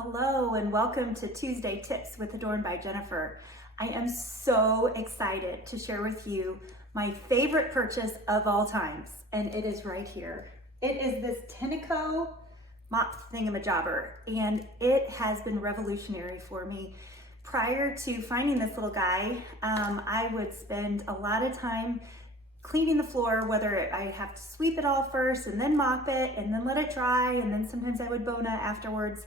Hello and welcome to Tuesday Tips with Adorned by Jennifer. I am so excited to share with you my favorite purchase of all times, and it is right here. It is this Tinico mop thingamajobber, and it has been revolutionary for me. Prior to finding this little guy, I would spend a lot of time cleaning the floor, whether I have to sweep it all first and then mop it and then let it dry, and then sometimes I would bona afterwards.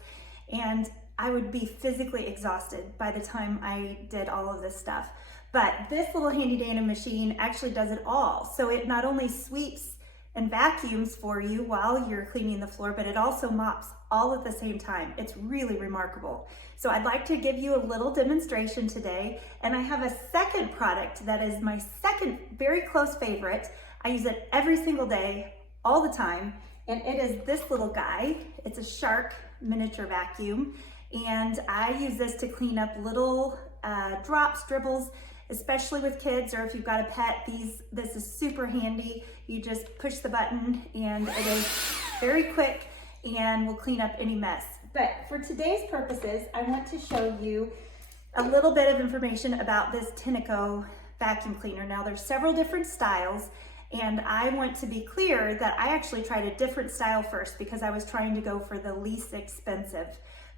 And I would be physically exhausted by the time I did all of this stuff. But this little handy dandy machine actually does it all. So it not only sweeps and vacuums for you while you're cleaning the floor, but it also mops all at the same time. It's really remarkable. So I'd like to give you a little demonstration today. And I have a second product that is my second very close favorite. I use it every single day, all the time. And it is this little guy. It's a Shark miniature vacuum. And I use this to clean up little drops, dribbles, especially with kids or if you've got a pet. This is super handy. You just push the button and it is very quick and will clean up any mess. But for today's purposes, I want to show you a little bit of information about this Tinico vacuum cleaner. Now there's several different styles, and I want to be clear that I actually tried a different style first because I was trying to go for the least expensive.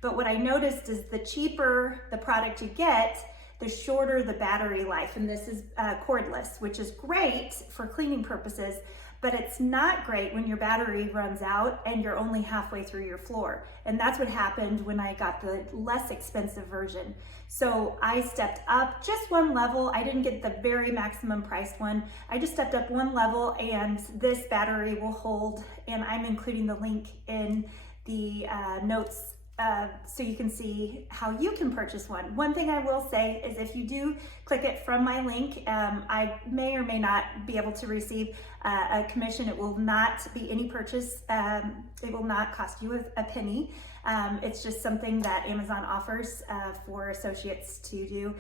But what I noticed is the cheaper the product you get, the shorter the battery life. And this is cordless, which is great for cleaning purposes, but it's not great when your battery runs out and you're only halfway through your floor. And that's what happened when I got the less expensive version. So I stepped up just one level. I didn't get the very maximum priced one. I just stepped up one level, and this battery will hold, and I'm including the link in the notes so you can see how you can purchase one. One thing I will say is if you do click it from my link, I may or may not be able to receive a commission. It will not be any purchase. It will not cost you a penny. It's just something that Amazon offers for associates to do.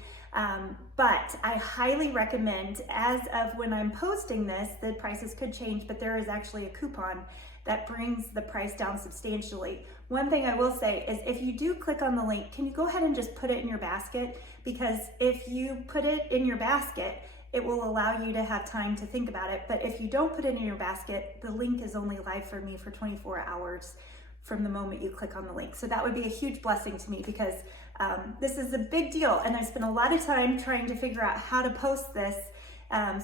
But I highly recommend, as of when I'm posting this, the prices could change, but there is actually a coupon that brings the price down substantially. One thing I will say is if you do click on the link, can you go ahead and just put it in your basket? Because if you put it in your basket, it will allow you to have time to think about it. But if you don't put it in your basket, the link is only live for me for 24 hours from the moment you click on the link. So that would be a huge blessing to me because this is a big deal. And I spent a lot of time trying to figure out how to post this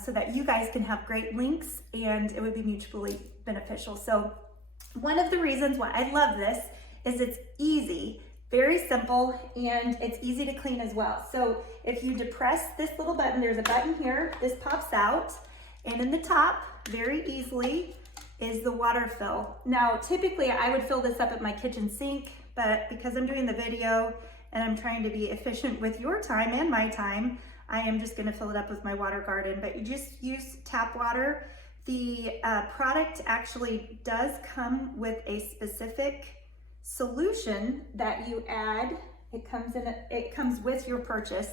so that you guys can have great links and it would be mutually beneficial. So one of the reasons why I love this is it's easy, very simple, and it's easy to clean as well. So if you depress this little button, there's a button here, this pops out, and in the top, very easily, is the water fill. Now, typically I would fill this up at my kitchen sink, but because I'm doing the video and I'm trying to be efficient with your time and my time, I am just gonna fill it up with my water garden, but you just use tap water. The product actually does come with a specific solution that you add. It comes with your purchase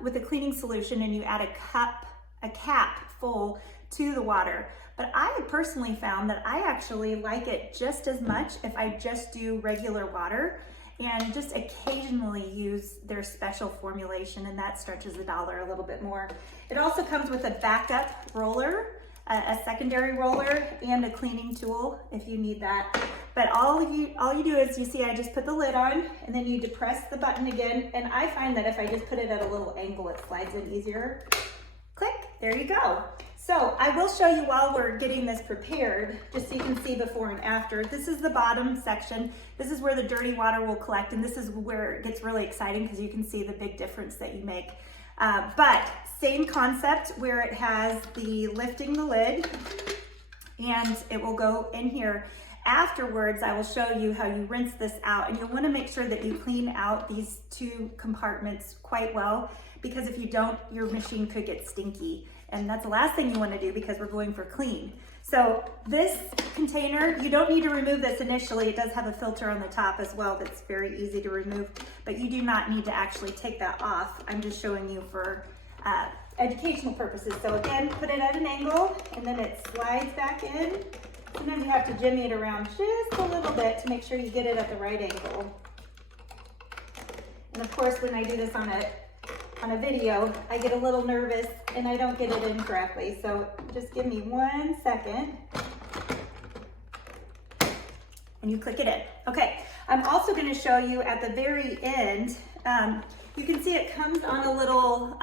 with a cleaning solution, and you add a cap full to the water. But I have personally found that I actually like it just as much if I just do regular water and just occasionally use their special formulation, and that stretches the dollar a little bit more. It also comes with a backup roller, a secondary roller, and a cleaning tool if you need that. But all you do is, you see I just put the lid on and then you depress the button again, and I find that if I just put it at a little angle, it slides in easier. Click, there you go. So I will show you while we're getting this prepared, just so you can see before and after. This is the bottom section. This is where the dirty water will collect, and this is where it gets really exciting because you can see the big difference that you make. But same concept where it has the lifting the lid, and it will go in here. Afterwards, I will show you how you rinse this out, and you'll want to make sure that you clean out these two compartments quite well, because if you don't, your machine could get stinky. And that's the last thing you want to do because we're going for clean. So this container, you don't need to remove this initially. It does have a filter on the top as well that's very easy to remove, but you do not need to actually take that off. I'm just showing you for educational purposes. So again, put it at an angle and then it slides back in. Sometimes you have to jimmy it around just a little bit to make sure you get it at the right angle. And of course, when I do this on a video, I get a little nervous and I don't get it in correctly. So just give me 1 second. And you click it in. Okay, I'm also gonna show you at the very end, you can see it comes on a little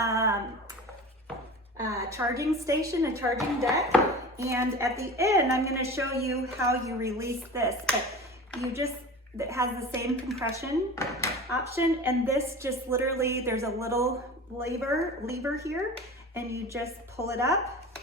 charging station, a charging deck. And at the end, I'm gonna show you how you release this. But it has the same compression option. And this just literally, there's a little lever here, and you just pull it up.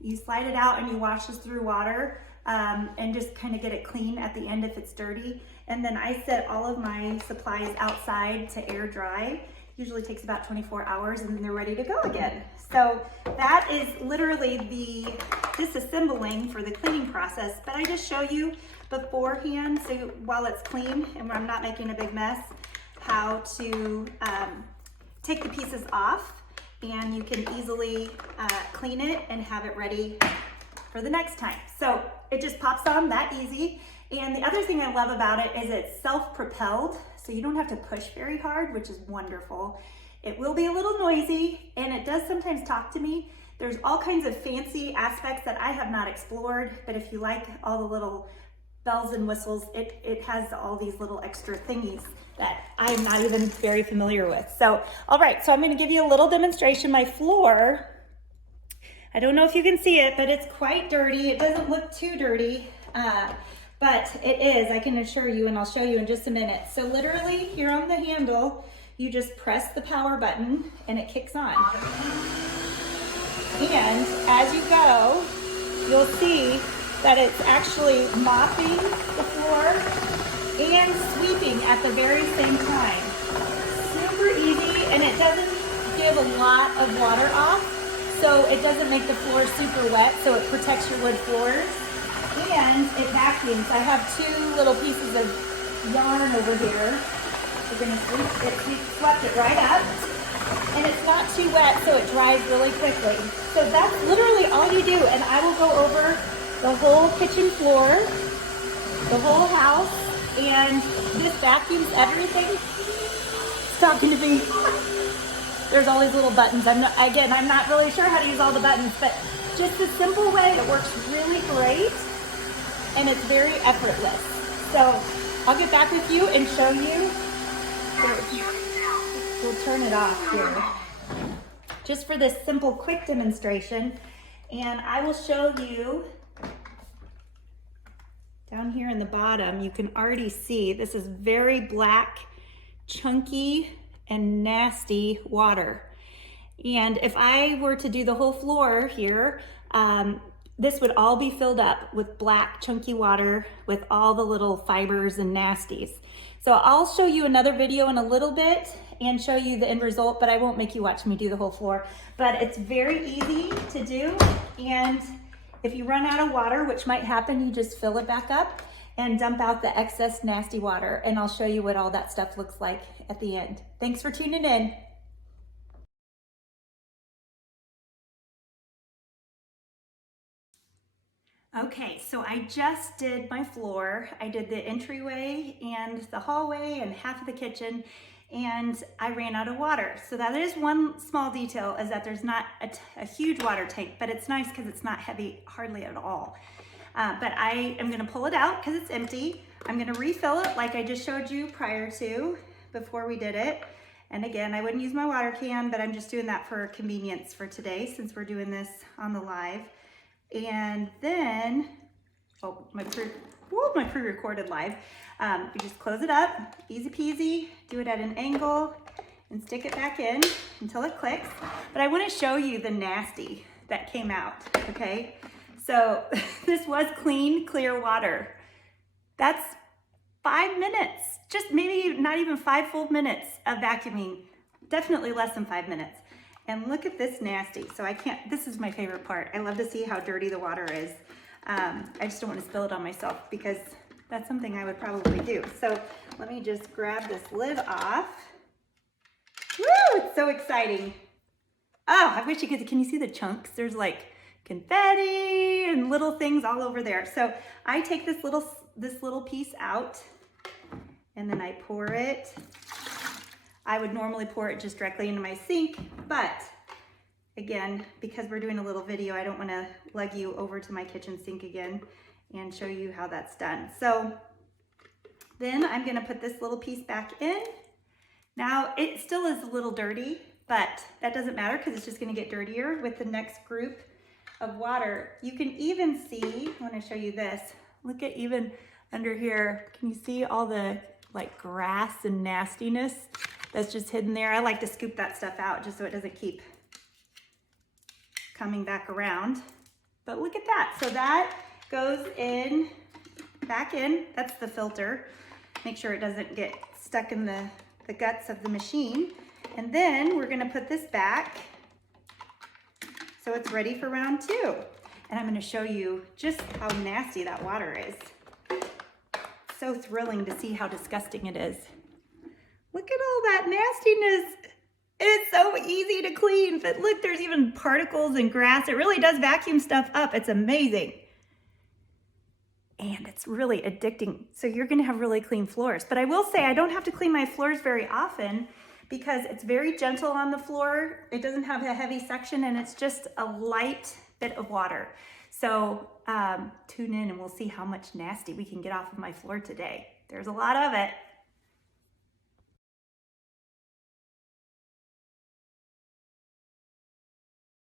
You slide it out and you wash this through water. And just kind of get it clean at the end if it's dirty. And then I set all of my supplies outside to air dry. Usually takes about 24 hours and then they're ready to go again. So that is literally the disassembling for the cleaning process, but I just show you beforehand, so while it's clean and I'm not making a big mess, how to take the pieces off, and you can easily clean it and have it ready for the next time. So it just pops on that easy. And the other thing I love about it is it's self-propelled, so you don't have to push very hard, which is wonderful. It will be a little noisy, and it does sometimes talk to me. There's all kinds of fancy aspects that I have not explored, but if you like all the little bells and whistles, it has all these little extra thingies that I'm not even very familiar with. So, all right, so I'm gonna give you a little demonstration. My floor, I don't know if you can see it, but it's quite dirty. It doesn't look too dirty, but it is, I can assure you, and I'll show you in just a minute. So literally here on the handle, you just press the power button and it kicks on. And as you go, you'll see that it's actually mopping the floor and sweeping at the very same time. Super easy, and it doesn't give a lot of water off. So it doesn't make the floor super wet, so it protects your wood floors. And it vacuums. I have two little pieces of yarn over here. We're gonna sweep it, we swept it right up. And it's not too wet, so it dries really quickly. So that's literally all you do. And I will go over the whole kitchen floor, the whole house, and this vacuums everything. It's talking to me. There's all these little buttons. I'm not really sure how to use all the buttons, but just a simple way, it works really great, and it's very effortless. So I'll get back with you and show you. We'll turn it off here, just for this simple, quick demonstration, and I will show you down here in the bottom. You can already see this is very black, chunky, and nasty water. And if I were to do the whole floor here, this would all be filled up with black, chunky water with all the little fibers and nasties. So I'll show you another video in a little bit and show you the end result, but I won't make you watch me do the whole floor. But it's very easy to do, and if you run out of water, which might happen, you just fill it back up and dump out the excess nasty water, and I'll show you what all that stuff looks like at the end. Thanks for tuning in. Okay, so I just did my floor. I did the entryway and the hallway and half of the kitchen, and I ran out of water. So that is one small detail, is that there's not a huge water tank, but it's nice because it's not heavy hardly at all. But I am gonna pull it out because it's empty. I'm gonna refill it like I just showed you before we did it. And again, I wouldn't use my water can, but I'm just doing that for convenience for today since we're doing this on the live. And then, my pre-recorded live. You just close it up, easy peasy, do it at an angle and stick it back in until it clicks. But I wanna show you the nasty that came out, okay? So this was clean, clear water. That's 5 minutes, just maybe not even 5 full minutes of vacuuming, definitely less than 5 minutes. And look at this nasty. So this is my favorite part. I love to see how dirty the water is. I just don't want to spill it on myself because that's something I would probably do. So let me just grab this lid off. Woo, it's so exciting. Oh, I wish you could, can you see the chunks? There's like confetti and little things all over there. So I take this little piece out, and then I pour it I would normally pour it just directly into my sink, but again, because we're doing a little video, I don't want to lug you over to my kitchen sink again and show you how that's done. So then I'm going to put this little piece back in. Now it still is a little dirty, but that doesn't matter because it's just going to get dirtier with the next group of water. You can even see, I want to show you this. Look at even under here. Can you see all the like grass and nastiness that's just hidden there? I like to scoop that stuff out just so it doesn't keep coming back around. But look at that. So that goes in, back in. That's the filter. Make sure it doesn't get stuck in the guts of the machine. And then we're gonna put this back so it's ready for round 2. And I'm gonna show you just how nasty that water is. So thrilling to see how disgusting it is. Look at all that nastiness. It's so easy to clean, but look, there's even particles and grass. It really does vacuum stuff up. It's amazing. And it's really addicting. So you're gonna have really clean floors. But I will say I don't have to clean my floors very often because it's very gentle on the floor. It doesn't have a heavy section and it's just a light bit of water. So tune in and we'll see how much nasty we can get off of my floor today. There's a lot of it.